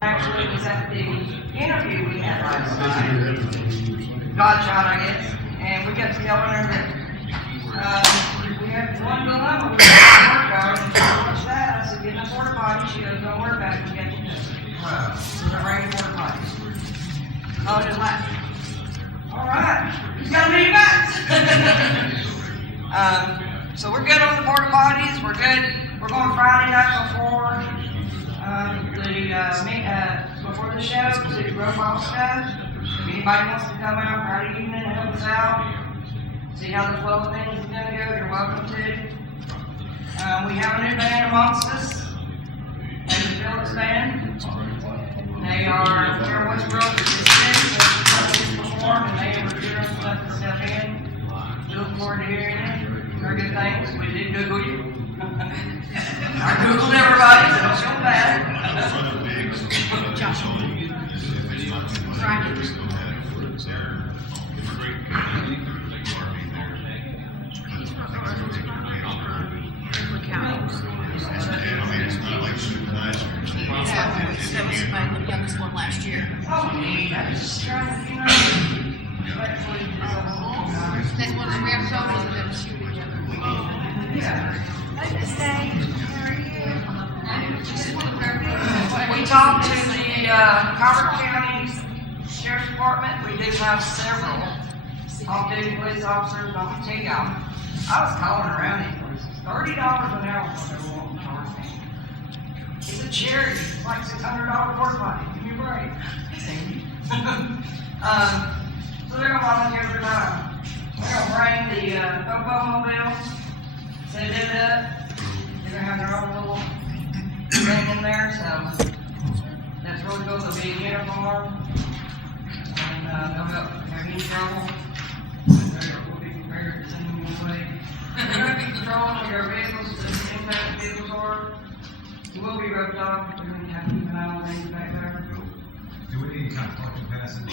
Actually, it was at the interview we had last night, Godshot, I guess, and we got to telling her that we have one dilemma. We got to work on it. What's that? I said, get in a porta potty. She goes, don't worry about it. We got you covered. We're bringing porta potties. Oh, just laughing. All right, he's got many backs. So we're good on the porta potties. We're good. We're going Friday night before. Before the show, to the robot stuff. If anybody wants to come out Friday evening and help us out, see how the flow of things is going to go, you're welcome to. We have a new band amongst us, and the Phillips Band. They are Fair West Brothers to perform, and they were doing stuff in. We look forward to hearing it. They're good things. We did Google you. I Googled everybody, so don't feel bad. That was my youngest one last year. Oh, neat. I was just trying to, That's one of the rare photos of them shooting each other. yeah. How are you? We talked to the Crawford County Sheriff's Department. We do have several off-duty police officers on the y'all. I was calling around these places. $30 an hour for their one charge me. It's a charity. It's like $600 porta potty. Give me a break. So they're gonna volunteer their time. They're gonna bring the Popo mobiles, set it up. They're gonna have their own little thing in there, so that's really cool. They'll be in uniform, and they'll help if they're in trouble. We'll be prepared to send them away. We're gonna be controlling your vehicles, the impact vehicles are. You will be roped off, but we're gonna have to keep an eye on things back there. Do we need any kind of parking passes?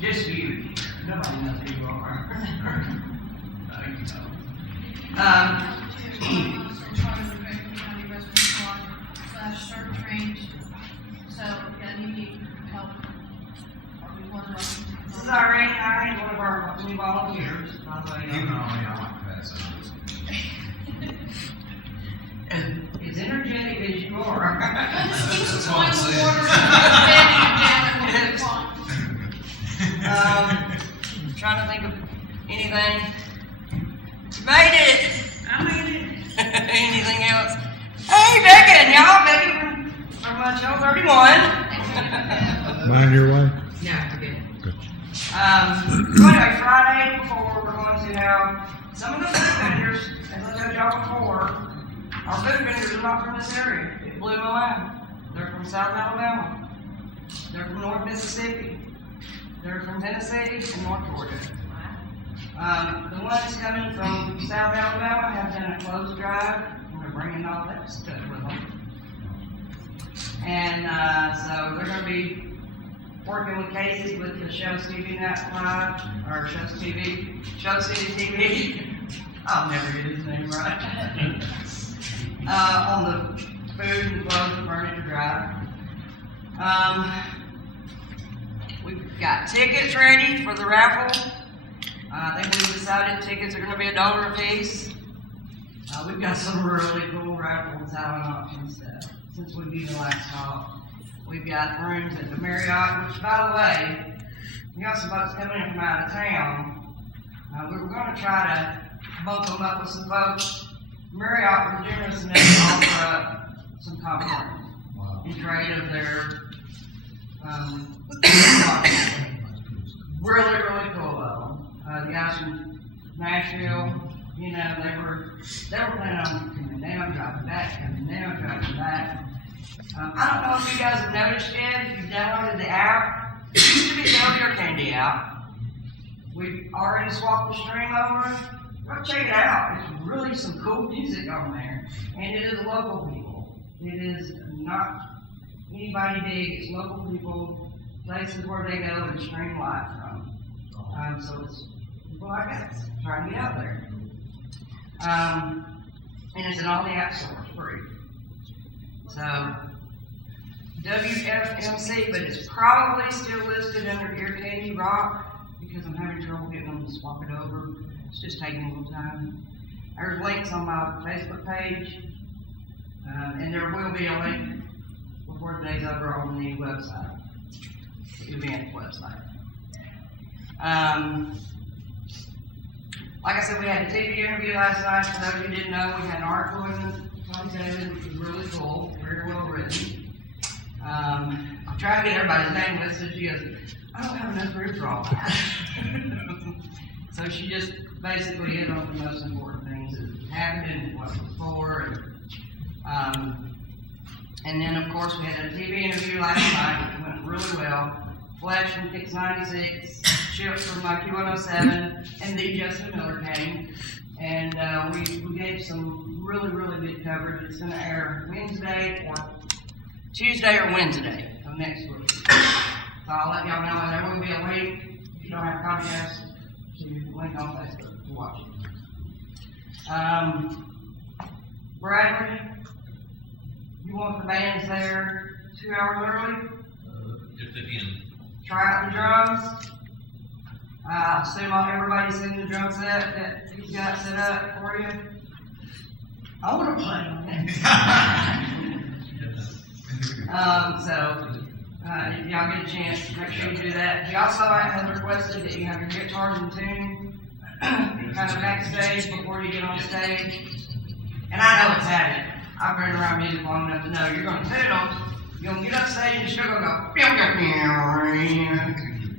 Just you. Nobody knows who you are. Search range. So, yeah, you need help. This is Irene, one of our new volunteers. By the way, Even though I like passes. and as energetic as you are. That's all I'm saying. Trying to think of anything. You made it. I made it. Anything else? Hey, Becky, y'all, Becky from Channel 31. Mine your way? No, forget it. Good. So anyway, Friday before, we're going to have some of the food vendors, as I told y'all before, our food vendors are not from this area. It blew my mind. They're from South Alabama. They're from North Mississippi. They're from Tennessee and North Georgia. The ones coming from South Alabama have done a clothes drive, and they're bringing all that stuff with them. And so they're going to be working with Casey with the Show TV Night Live, or Show City TV. I'll never get his name right. On the food and clothes and furniture drive. We've got tickets ready for the raffle. I think we've decided tickets are going to be $1 a piece. We've got some really cool raffles out on auction stuff since we've been the last talk. We've got rooms at the Marriott, which, by the way, we got some folks coming in from out of town. We were going to try to bump them up with some folks. Marriott was generous enough to offer up some comp in trade of their really, really cool of them. The guys from Nashville, you know, they were planning on coming down, dropping back, coming down, dropping back. I don't know if you guys have noticed yet, if you've downloaded the app, it used to be the Your Candy app. We've already swapped the stream over. Go check it out. It's really some cool music on there. And it is local people. It is not anybody big, it's local people, places where they go and stream live from. So it's people like us trying to get out there. And it's in all the app stores free. So WFMC, but it's probably still listed under Ear Candy Rock because I'm having trouble getting them to swap it over. It's just taking a little time. There's links on my Facebook page, and there will be a link before the day's over on the website, the event website. Like I said, we had a TV interview last night. For those who didn't know, we had an article in the Times Daily, which was really cool, very well written. I tried to get everybody's name listed. She goes, I don't have enough room for all that. So she just basically hit on the most important things that happened and what it was for. And then, of course, we had a TV interview last night, which went really well. Fletch from Kix 96, Chip from Q107, and the Justin Miller came. And we gave some really, really good coverage. It's going to air Tuesday or Wednesday of next week. So I'll let y'all know, and there will be a link, if you don't have Comcast, to link on Facebook to watch it. Bradley, you want the bands there 2 hours early? If they can. Try out the drums. I assume everybody's seen the drum set that he's got set up for you. I want to play on that. If y'all get a chance, make sure you do that. He also has requested that you have your guitars in tune, kind of backstage before you get on stage. And I know it's happening. I've been around music long enough to know you're going to tune them. You're going to get up stage and you're still going to go, pew, pew, pew.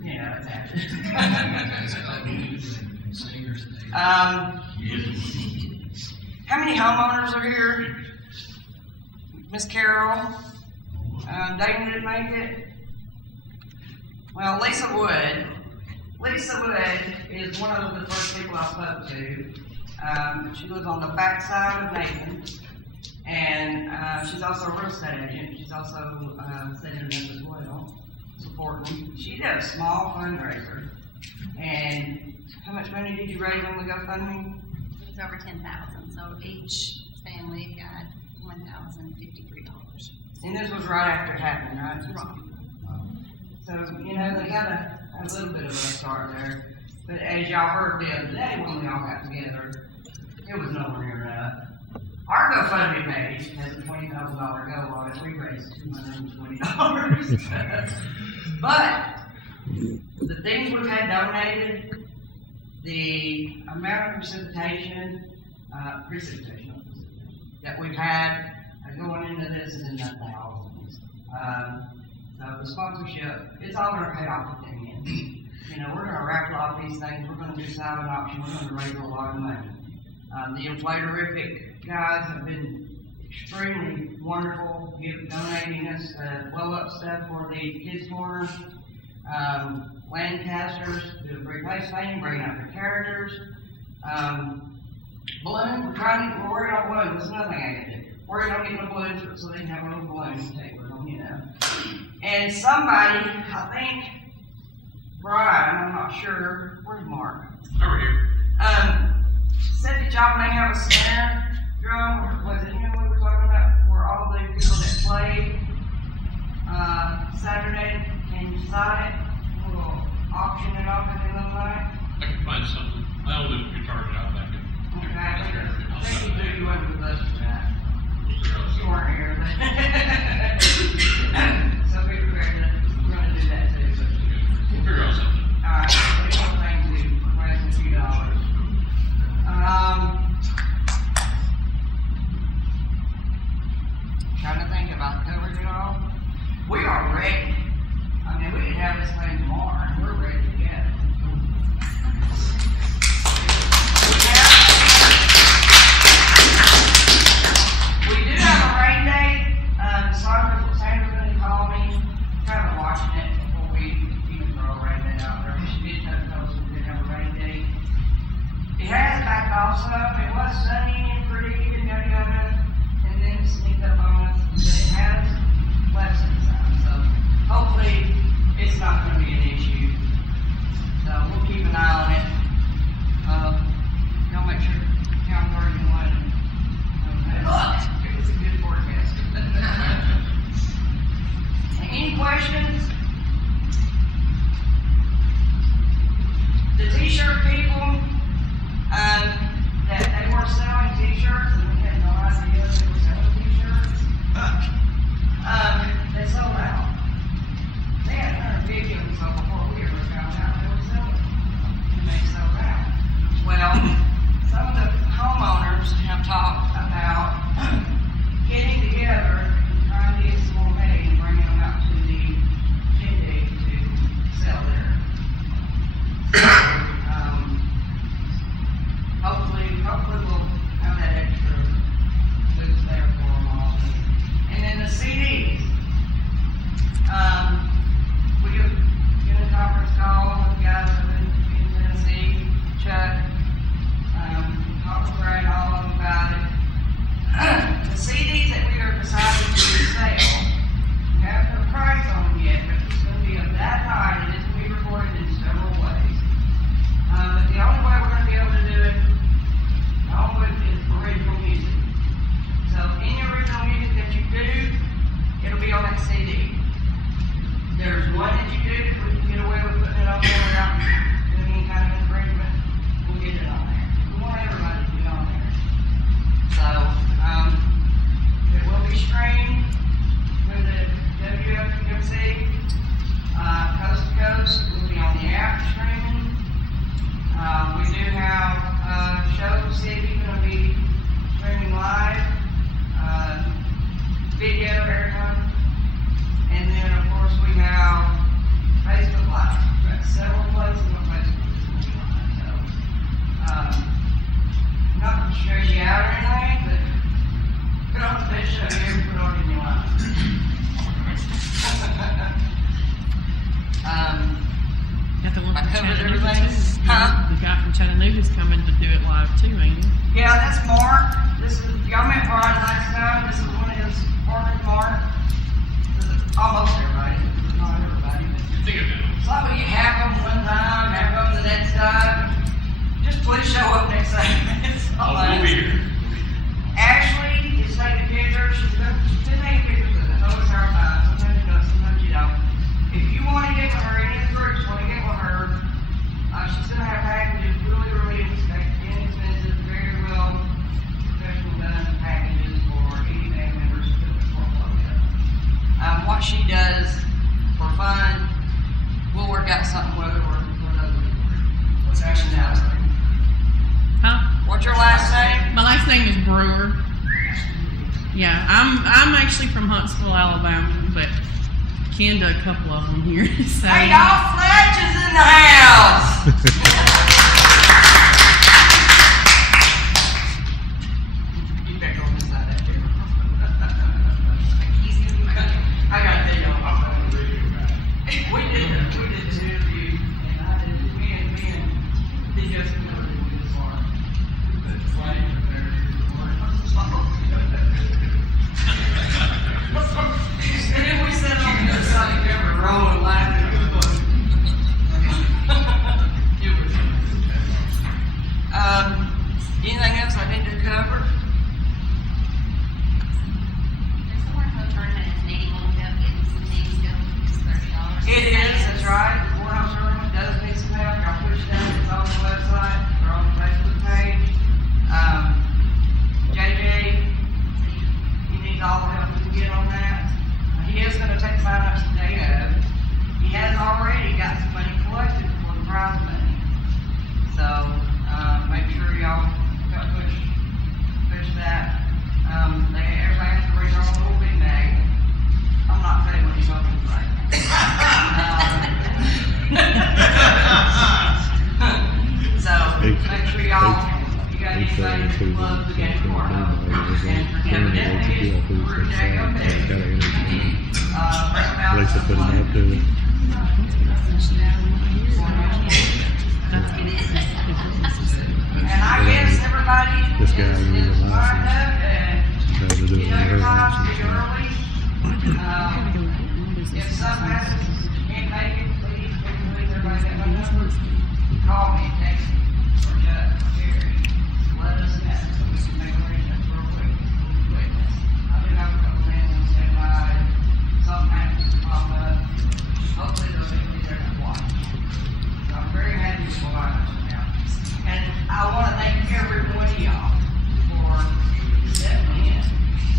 You know, it's happening. How many homeowners are here? Miss Carol? Dayton didn't make it? Well, Lisa Wood. Lisa Wood is one of the first people I spoke to. She lives on the back side of Nathan, and she's also a real estate agent. She's also setting it up as well, supporting. She did a small fundraiser. And how much money did you raise on the GoFundMe? It was over 10,000, so each family got $1,053. And this was right after it happened, right? Right. So, you know, they got a little bit of a start there. But as y'all heard the other day when we all got together, it was nowhere near enough. Our GoFundMe page has a $20,000 goal on it. We raised $220. But the things we've had donated, the amount of precipitation that we've had going into this is in the thousands. So the sponsorship, it's all going to pay off at the end. You know, we're going to raffle off these things. We're going to do silent auction. We're going to raise a lot of money. The Inflatorific guys have been extremely wonderful, donating us blow up stuff for the Kids Corner. Lancasters do a great place painting, bringing out their characters. Balloons, we're working on balloons. That's another thing I can do. Working on getting the balloons so they can have a little balloon to take with them, you know. And somebody, I think, Brian, I'm not sure, where's Mark? Over here. Said that y'all may have a snare drum, or was it him we were talking about, where all the people that played Saturday can decide it? We'll auction it off at the end of the night. I can find something. I own a guitar shop back in. Okay, I think you went with us for that. You weren't here, but so be prepared to, we're gonna do that too. We'll figure out something. Alright, we don't think to raise a few dollars. stream with the WFMC. Coast to coast will be on the app streaming. We do have, Show City gonna be streaming live, video every time. And then, of course, we have Facebook Live. We've got several places on Facebook that's going to be live, so, not to stress you out or anything, but put on the best show you ever put on in your life. Got the one I from covered Chattanooga everything. too. Huh? The guy from Chattanooga's coming to do it live too, ain't he? Yeah, that's Mark. This is, y'all met Brian last time. This is one of his partners, Mark. This is almost everybody, not everybody, but You think of it. it's like when you have them one time, have them the next time. Just please show up next time. It's all I We'll be ask. here. Ashley is taking pictures. She's been taking pictures with the whole entire time. Sometimes you do, sometimes you don't. If you want to get with her, any of the groups want to get with her, she's going to have packages really, really inexpensive, very well professional done packages for any band members to put their portfolio. What she does for fun, we'll work out something whether we're what's Ashley's last name? Huh? What's your last name? My last name is Brewer. Yeah, I'm actually from Huntsville, Alabama, but Ken did a couple of them here. So. Hey, y'all, Fletch is in the house. You better go inside that table. He's gonna be my. I gotta tell y'all about that. We did the interview, and I did, me and the just know that we just are. But it's like, and then we sat on the other side of the camera, rolling, laughing. It was. Anything else I need to cover? There's a workout tournament in Navy, getting some things going, it's $30. It is, that's right. The courthouse tournament does need some help. Y'all push that. It's on the website, or on the Facebook page. JJ, he needs all the help we can get on that. He is gonna take sign-ups today of. He has already got some money collected for the prize money. So, make sure y'all got push that. Everybody has to bring their own little big bag. I'm not saying what he's talking right. So, make sure y'all, you got anybody that loves the game of courthouse. And evidently, we're Jacob Big. Bring them out. Lisa put him up to it. And I guess everybody This guy is in the lined up license and tried to do you it know on your her time, license. be early. If something happens, you can't make it, please, everybody got my number. Call me, text me, or Chuck, or Jerry. Let us know, so we can make arrangements real quick. I do have a couple things on standby. Something happens to pop up. Hopefully they'll be there to watch. So I'm very happy with what I have now. And I want to thank every one of y'all for stepping in.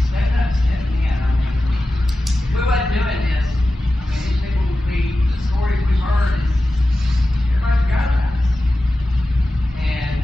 Stepping up, stepping in. I mean, if we wasn't doing this, I mean, these people would be, the stories we've heard is, everybody forgot about us. And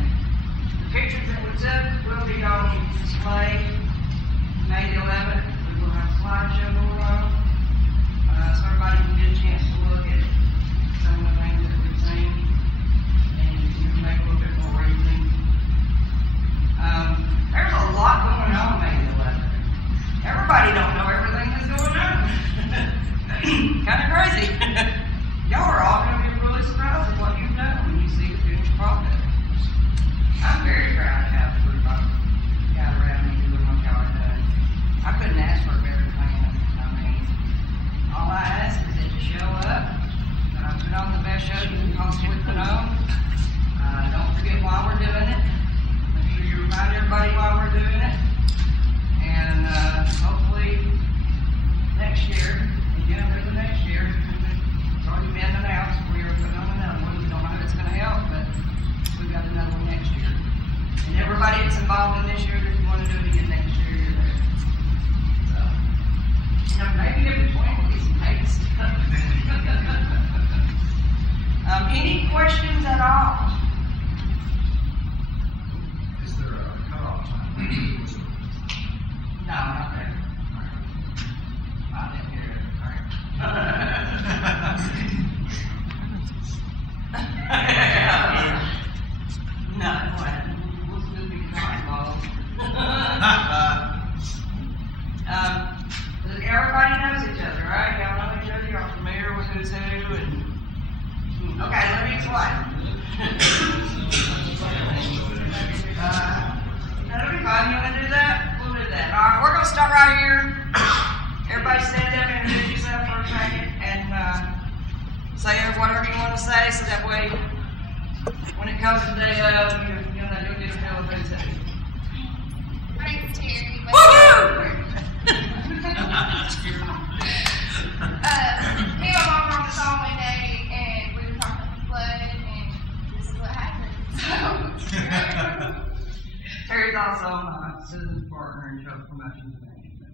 we'll start right here. Everybody stand up and introduce yourself for a second and say whatever you want to say so that way when it comes to the day of, you'll get a feel of who's who. My name's Terry. Woo-hoo! Me and my mom were on the song one day, and we were talking about the flood, and this is what happened. Terry's also my Susan's partner in show promotions management.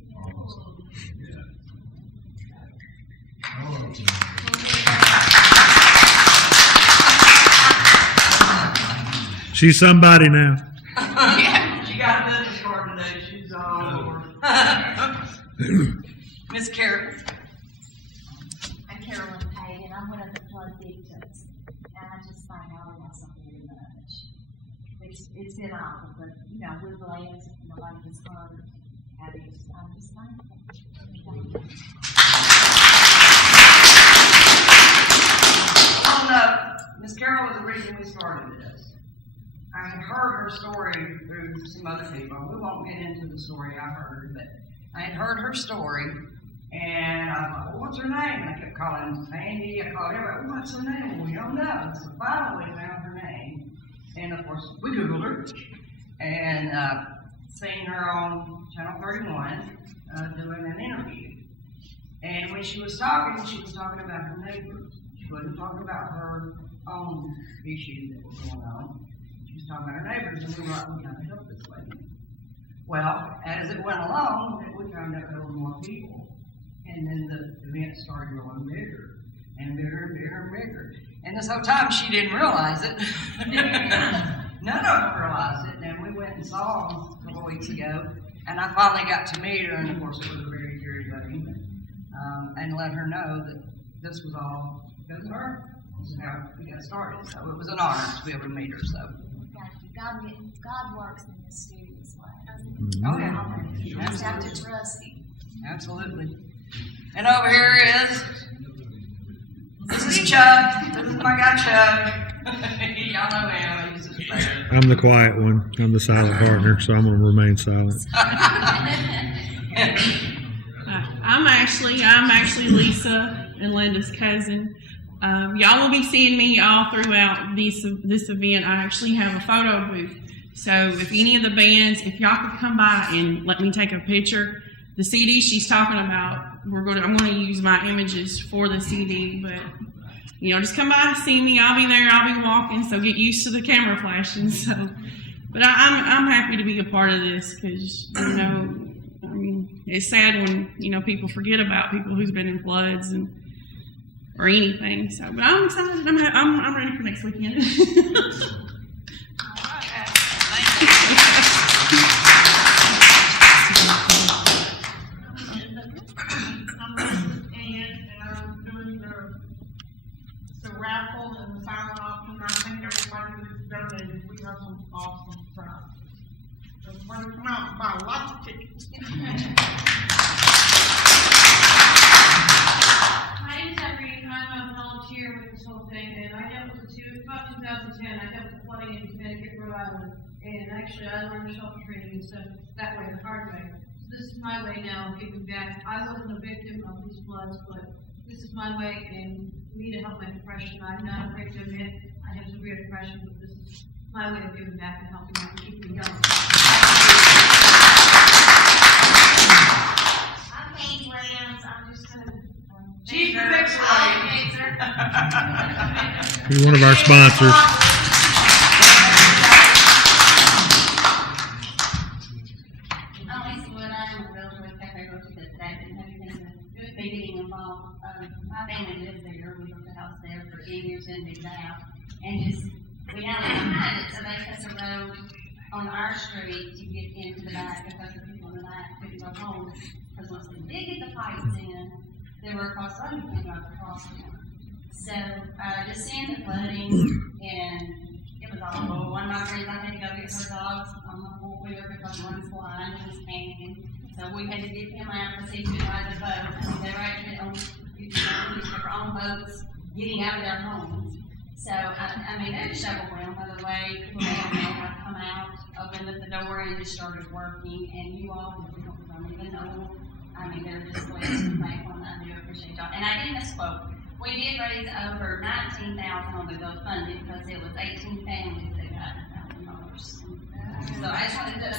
She's somebody now. Yeah, she got a business card today. She's all over. Miss Carol. I'm Carolyn Payne, and I'm one of the flood victims. And I just thank all of us very much. It's been awful, but we're blessed. Nobody was hurt. I'm just thankful. Well, Miss Carol was the reason we started this. I had heard her story through some other people. We won't get into the story I heard, but I had heard her story, and I thought, well, what's her name? And I kept calling Sandy. I called everybody, well, what's her name? Well, we don't know. So finally we found her name. And of course, we Googled her and seen her on Channel 31 doing an interview. And when she was talking about her neighbors. She wasn't talking about her own issues that was going on. She was talking about her neighbors, and we were like, we got to help this lady. Well, as it went along, we found out there were more people. And then the event started growing bigger and bigger and bigger and bigger. And this whole time she didn't realize it. None of them realized it. And we went and saw them a couple of weeks ago. And I finally got to meet her, and of course it was a very teary wedding. And let her know that this was all because of her. This is how we got started. So it was an honor to be able to meet her. So. God works in mysterious ways. Oh yeah. You just have to trust Him. Absolutely. And over here is, this is Chuck. This is my guy Chuck. Y'all know him. He's just there. I'm the quiet one. I'm the silent partner, so I'm going to remain silent. I'm actually Lisa and Linda's cousin. Y'all will be seeing me all throughout this event. I actually have a photo booth. So if any of the bands, if y'all could come by and let me take a picture. The CD she's talking about, I'm going to use my images for the CD, but just come by and see me. I'll be there. I'll be walking, so get used to the camera flashing. So, but I'm happy to be a part of this because it's sad when people forget about people who's been in floods or anything. So, but I'm excited. I'm ready for next weekend. Raffle and the silent auction. I think everybody that's donated, we have some awesome stuff. Everybody come out and buy lots of tickets. My name's Irene. I'm a volunteer with this whole thing, and I dealt with about 2010. I dealt with flooding in Connecticut, Rhode Island, and actually I learned shelter training and stuff that way, the hard way. So this is my way now of giving back. I wasn't a victim of these floods, but this is my way, and me to help my depression. I'm not afraid to admit I have severe depression, but this is my way of giving back and helping out and keeping me going. I'm Kate Williams. I'm just a Chief Mixer. You're one of our sponsors. Lisa Wood, I'm a realtor with Cafe Rocha that didn't have anything to be getting involved. My family lives there. We built a house there for 8 years and moved out. And we now live behind it, so they cut a road on our street to get into the back because the people in the back couldn't go home. Because once they did get the pipes in, they were across the road, you couldn't drive across them. So just seeing the flooding, and it was awful. One of my friends, I had to go get her dogs on the four-wheeler because one's blind and was panicking. So we had to get him out because he could ride the boat. They were actually on their own boats getting out of their homes. So, I mean, there's shovel ground, by the way, people that don't know how to come out, opened up the door and just started working, and you all don't even know. I mean, they're just going to thank them, I do appreciate y'all. And I did misspoke. We did raise over 19,000 on the GoFundMe because it was 18 families that got $1,000. So I just wanted to.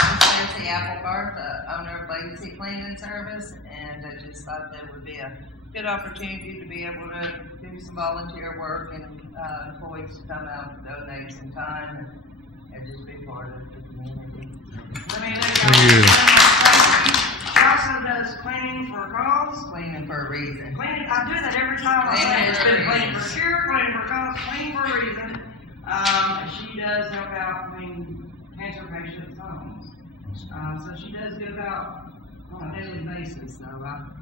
I'm Stacy Applegarth, the owner of Legacy Cleaning Service, and I just thought that would be a good opportunity to be able to do some volunteer work and employees to come out and donate some time and just be part of the community. Let me Thank you. She also does cleaning for a cause. Cleaning for a reason. Cleaning, I do that every time I say it. It's been cleaning for cure, cleaning for cause, cleaning for a reason. She does help out clean cancer patients' homes. So she does give out on a daily basis, so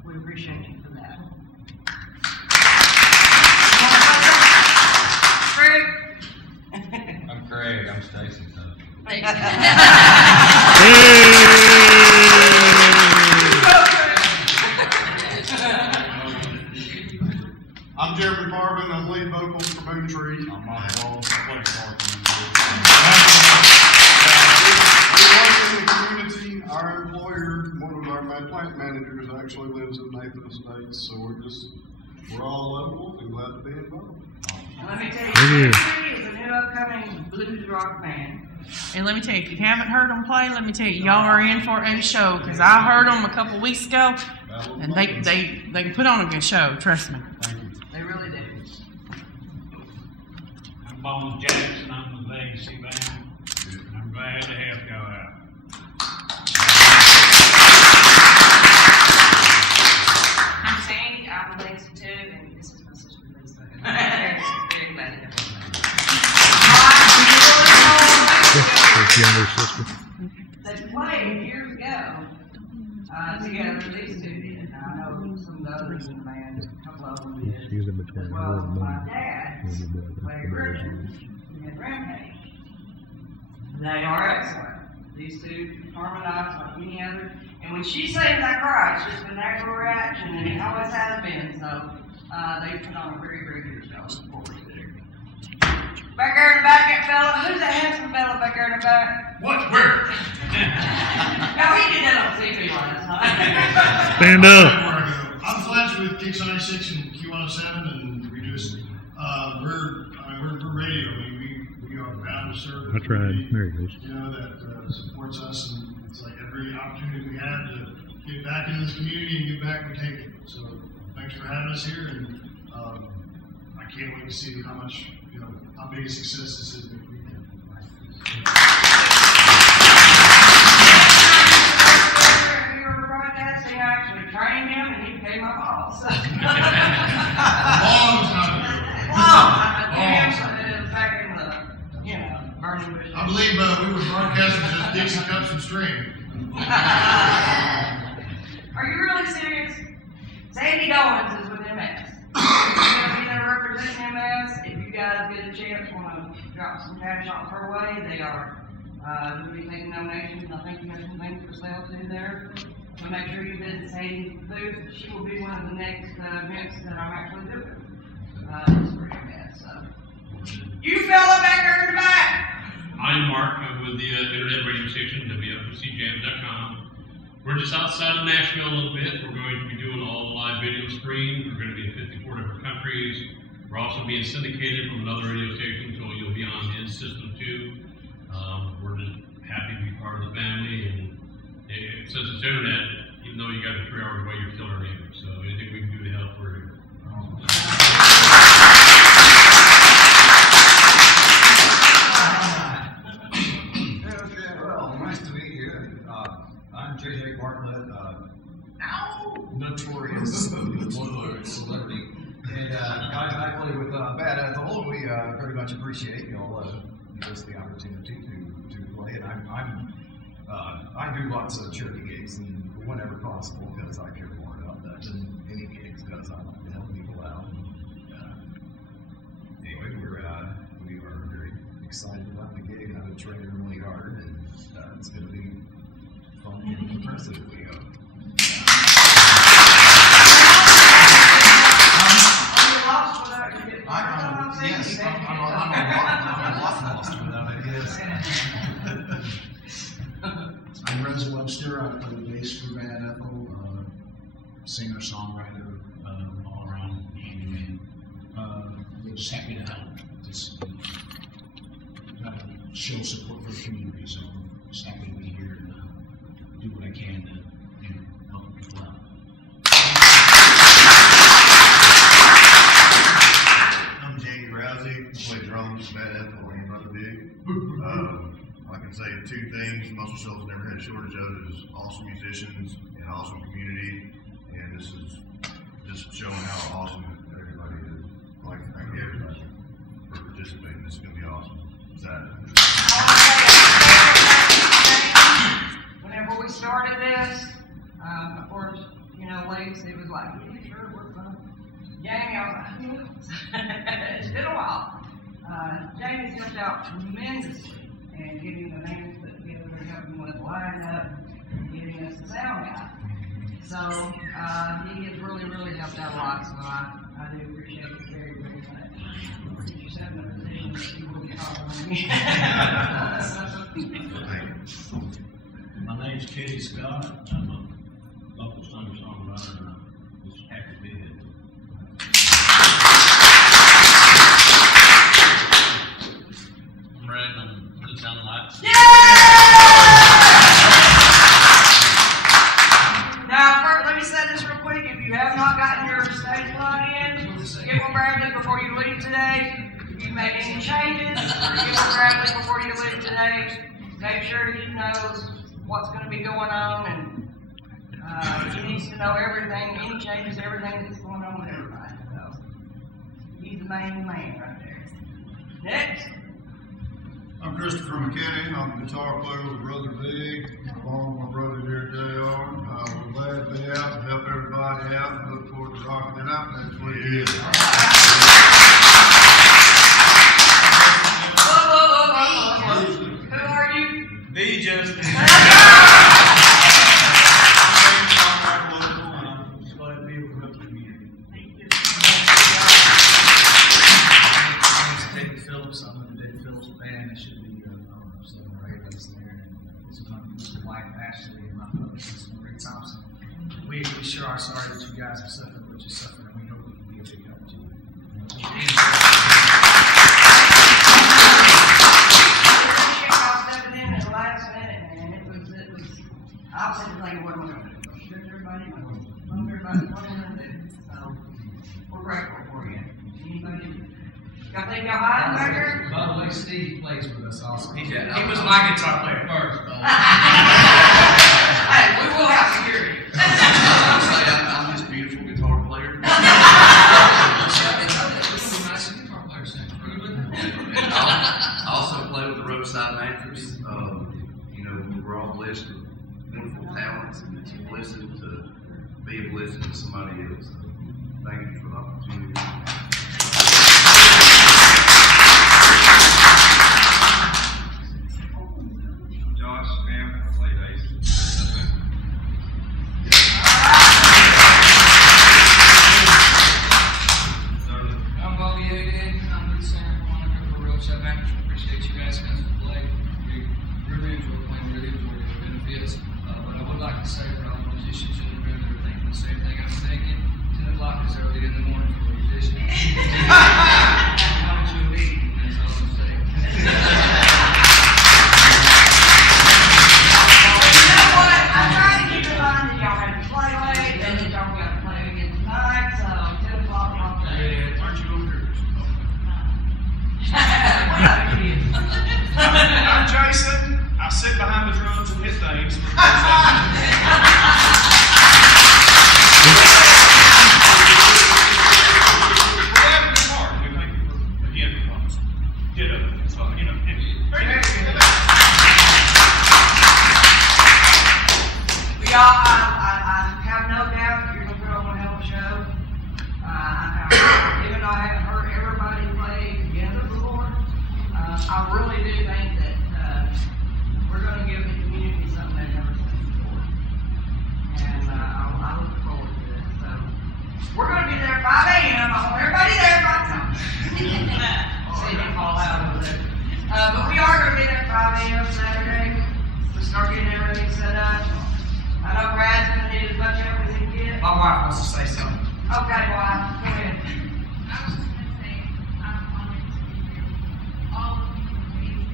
we appreciate you for that. Craig? I'm Craig, I'm Stacy's son. I'm Jeremy Marvin, I'm lead vocals for Moon Tree. I'm Monty Ball, I play guitar. We work in the community. Our employer, one of our plant managers actually lives in Nathan Estates, so we're all local and glad to be involved. And let me tell you, Thank you. Moon Tree is a new upcoming blues rock band. And let me tell you, if you haven't heard them play, let me tell you, y'all are in for a show, because I heard them a couple weeks ago, and they can put on a good show, trust me. They really do. I'm Bones Jackson, I'm the Legacy Band, and I'm glad to help y'all out. I'm Sandy, I'm Lisa too, and this is my sister Lisa. Very glad to have you. His younger sister. They played years ago, together, these two did. And I know some of the others in the band, a couple of them did. She's in between As her well and as my mine. dad, When you do it, played Griffin, and Rampage. They are excellent. These two harmonize like any other. And when she sings, I cry. It's just a natural reaction, and it always has been. So, they put on a very, very good show. Look forward to it. Back there in the back, that fella. Who's that handsome fella back there in the back? What, where? No, he did that on TV last night. Stand up. I'm Fletch with Kicks 96 and Q107, and we just, we're radio. I mean, we are bound to serve. I tried. There he goes. You know, that supports us, and it's like every opportunity we have to get back into this community and give back, we take it. So thanks for having us here, and I can't wait to see how much, how big a success this is next weekend. We were broadcasting, I actually trained him, and he became my boss. Long time ago. Back in the, burning bush. I believe we were broadcasting just Dixie cups and string. Are you really serious? Sandy Goins is with MS. He's gonna be there representing MS. If you guys get a chance, want to drop some cash off her way, they are going to be taking donations. I think you have some things for sale too there. So make sure you visit Sandy's booth. She will be one of the next events that I'm actually doing. It's for MS. So you fella back there in the back. I'm Mark, I'm with the internet radio station, WFCJam.com. We're just outside of Nashville a little bit. We're going to be doing all the live video streams. We're going to be in 54 different countries. We're also being syndicated from another radio station, so you'll be on his system too. We're just happy to be part of the family, and since it's internet, even though you got a 3 hour away, you're still our neighbor. So anything we can do to help, we're here. Well, nice to meet you. I'm J.J. Bartlett, notorious celebrity. And I play with Bad Ethel, and we very much appreciate y'all give us the opportunity to play. And I do lots of charity gigs, and whenever possible, because I care more about that than any gigs, because I like to help people out. Anyway, we are very excited about the gig. I've been training really hard, and it's going to be fun and impressive. We go. songwriter, all around handyman. We're just happy to help. Just show support for the community. So just happy to be here and do what I can to help people out. I'm Jamie Rousey, play drums, Matt Ethel, and Brother Big. I can say two things Muscle Shoals never had a shortage of is awesome musicians and awesome community, and this is just showing how awesome everybody is. I'd like to thank everybody for participating. This is going to be awesome. Whenever we started this, of course, Lacey was like, yeah, sure, we're fun. Jamie, I was like, it's been a while. Jamie's helped out tremendously in getting the names put together, helping with the lineup, and getting us the sound guy. So, he has really, really helped out a lot, so I do appreciate it very, very much. You're setting a position that you will be calling me. My name's Katie Scott. I'm a local singer-songwriter, and I'm just happy to be here. I'm Brad, I'm the sound lights. Now, first, let me say this real quick. If you have not gotten your stage plug in, get with Bradley before you leave today. If you make any changes, get with Bradley before you leave today. Make sure he knows what's going to be going on, and he needs to know everything, any changes, everything that's going on with everybody. So, he's the main man right there. Next. I'm Christopher McKinney. I'm a guitar player with Brother Big, along with my brother here, JR. We're glad to be out and help everybody out and look forward to rocking it out next weekend. Who are you? Me, Justin. We sure are sorry that you guys are suffering what you're suffering, and we hope we can be a big help to you. Stepping in at the last minute, and it was, I was thinking, like, what am I going to do? Strip everybody? Am I going to bump everybody? What am I going to do? So, we're grateful for you. Anybody? Y'all think y'all hiding back here? By the way, Steve plays with us also. He was my guitar player first, but. Hey, we will have security. I'm just a beautiful guitar player. I also play with the Roadside Mattress. We're all blessed with wonderful talents, and it's a blessing to be a blessing to somebody else. Thank you for the opportunity. Josh, ma'am, I play bass. I'm Bobby Aiden. I'm the singer for Roadside Mattress. Appreciate you guys coming to play. We really enjoy playing, really enjoy the benefits. But I would like to say for all the musicians in the room that are thinking the same thing I'm thinking, 10 o'clock is early in the morning for a musician. How would you eat? That's all I'm saying. I tried to keep in mind that y'all had to play late, and that y'all got to play again tonight, so 10 o'clock, y'all play. Aren't you over here? I'm Jason. I sit behind the drums and hit things. I have no doubt you're going to put on a hell of a show. Even though I haven't heard everybody play together before, I really do think that we're going to give the community something they've never seen before. And I look forward to it. So, we're going to be there at 5 a.m. I want everybody there by now. See me fall out over there. But we are going to be there at 5 a.m. Saturday. We'll start getting everything set up. I know Brad's going to need as much help as he forget? My wife wants to say something. Okay, wife, go ahead. I was just gonna say, I'm honored to be here. All of you are amazing.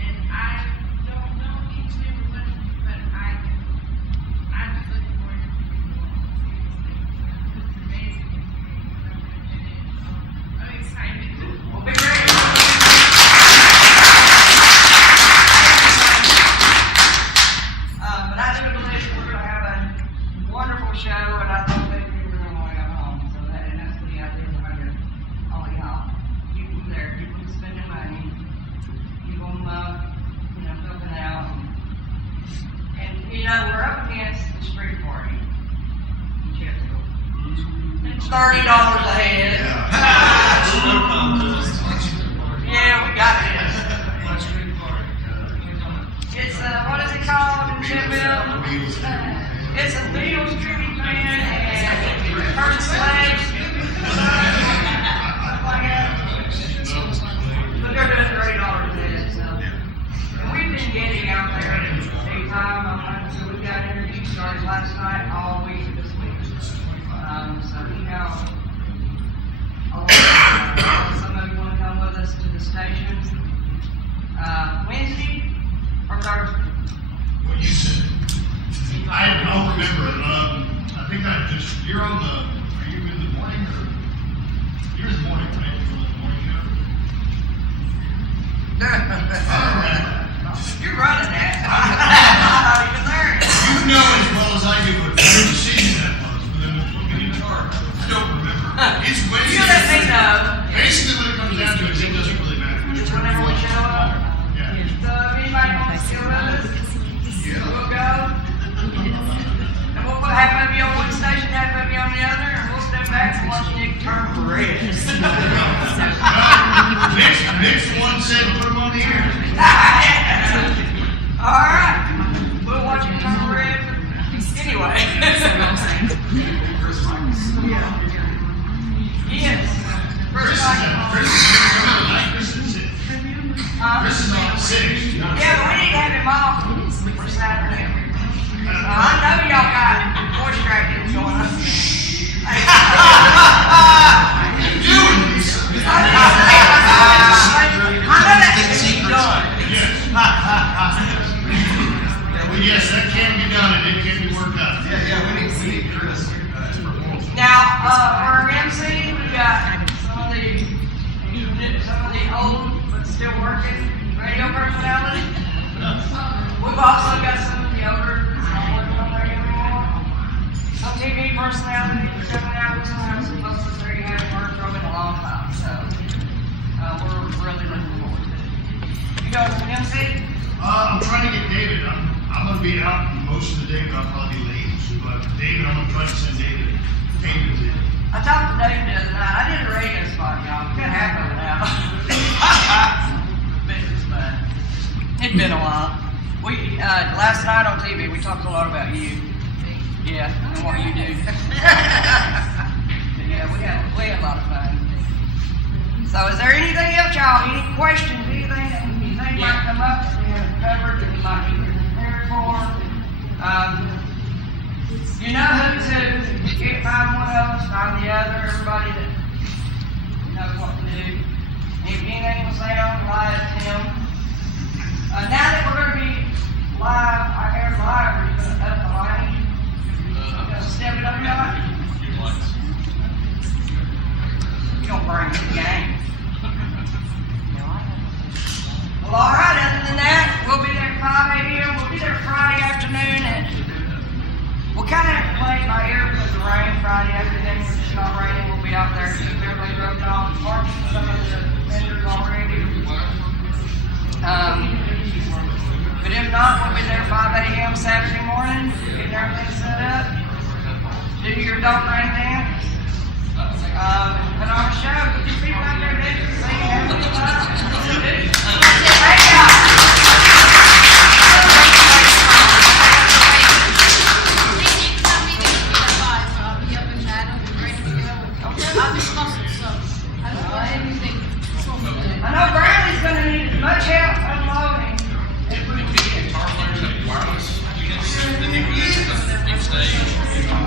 And I don't know each and every one of you, but I'm just looking forward to meeting you all. Seriously. It's amazing experience. So I'm excited. Well, be ready. But I do believe we're gonna have a wonderful show, and I don't think we're gonna want to go home, so that's the idea behind it. All y'all, keep them there, keep them spending money, keep them, helping out. And, we're up against the street party in Sheffield. $30 a head. Yeah, we got this. It's, what is it called in Sheffield? It's a Beatles tribute band and first slaves. Stuff like that. But they're doing $30 a head, so. And we've been getting out there daytime. So we got interviews started last night, all week this week. So some of you want to come with us to the stations. Wednesday or Thursday? What you said. I don't remember. I think you're on are you in the morning or? You're in the morning, right? You're on the morning show? You're running that. I'm not even there. You know as well as I do what the decision that was for them to put me in the car. I don't remember. It's Wednesday. You let me know. Basically what it comes down to is it doesn't really matter. Just whenever we show up. Yeah. So if anybody wants to go with us, we'll go. And we'll put half of you on one station, half of you on the other, and we'll step back and watch Nick turn red. Next one said put them on the air. All right. We'll watch him turn red. Anyway. Yes. Chris is on 6. Yeah, but we need to have him off for Saturday. I know y'all got voice tracking going on. You do it, Lisa. I know that can be done. Well, yes, that can be done and it can be worked out. Yeah, we need Chris. Now, for our MC, we got some of the old but still working radio personality. We've also got some of the older not working on radio anymore. Some TV personalities are coming out. We still have some folks that already haven't worked for them in a long time. So we're really looking forward to it. You guys an MC? I'm trying to get David. I'm going to be out most of the day, but I'll probably be late. But David, I'm going to try to send David in. I talked to David the other night. I did a radio spot, y'all. We got half of it now. Business man. It's been a while. We last night on TV we talked a lot about you. Yeah, and what you do. Yeah, we had a lot of fun. So is there anything else, y'all? Any questions? Anything that you think might come up that we haven't covered that you might need to prepare for? You know who to. You can't find one of us, find the other, everybody that knows what to do. If anything was said on the live, Tim. Now that we're going to be live, I hear live, are you going to up the lighting? You going to step it up, y'all? You don't bring the game. Well, all right, other than that, we'll be there at 5 a.m. We'll be there Friday afternoon at. We'll kind of have to play it by ear because of the rain Friday afternoon. If it's not raining, we'll be out there. Keep everybody rubbed off. Parking some of the vendors already. But if not, we'll be there 5 a.m. Saturday morning, getting everything set up. Do your don't rain dance. Put on a show. Get your people out there dancing, singing, having a good time. Thank y'all. I know Bradley's going to need as much help unloading as we can get. the new release on the big stage.